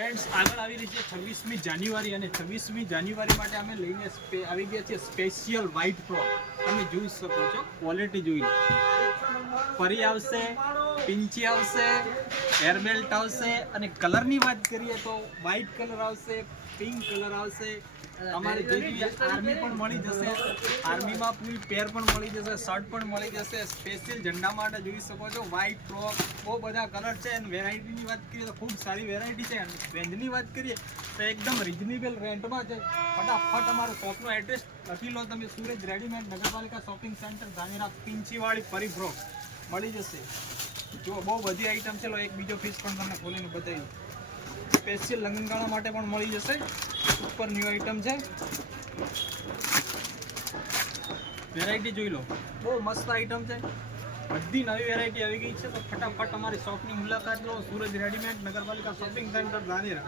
Friends આગળ આવી રહી છે છવ્વીસમી જાન્યુઆરી અને છવ્વીસમી જાન્યુઆરી માટે અમે લઈને આવી ગયા છીએ સ્પેશિયલ વ્હાઇટ ફ્રોક તમે જોઈ શકો છો ક્વોલિટી જોઈ પરી આવશે, પિંચી આવશે હેરબેલ્ટ આવશે અને કલરની વાત કરીએ તો વ્હાઇટ કલર આવશે પિંક કલર આવશે. તમારે જે આર્મી પણ મળી જશે આર્મીમાં પૂરી પેર પણ મળી જશે શર્ટ પણ મળી જશે સ્પેશિયલ ઝંડા માટે જોઈ શકો છો વ્હાઇટ ફ્રોક બહુ બધા કલર છે અને વેરાયટીની વાત કરીએ તો ખૂબ સારી વેરાયટી છે અને રેન્જની વાત કરીએ તો એકદમ રિઝનેબલ રેન્ટમાં છે. ફટાફટ અમારું શોપનું એડ્રેસ લખી લો, તમે સુરજ રેડીમેડ નગરપાલિકા શોપિંગ સેન્ટર ધાનેરા પિંચીવાળી પરી ફ્રોક મળી જશે. જો બહુ બધી આઈટમ છે, લો એક બીજો ફીસ પણ તમને ખોલીને બતાવી સ્પેશિયલ લગ્નગાળા માટે પણ મળી જશે. ઉપર ન્યૂ આઈટમ છે. વેરાયટી જોઈ લો. બહુ મસ્ત આઈટમ છે. બધી નવી વેરાયટી આવી ગઈ છે. તો ફટાફટ અમારી શોપની મુલાકાત લો. સુરજ રેડીમેડ નગરપાલિકા શોપિંગ સેન્ટર ધાનેરા.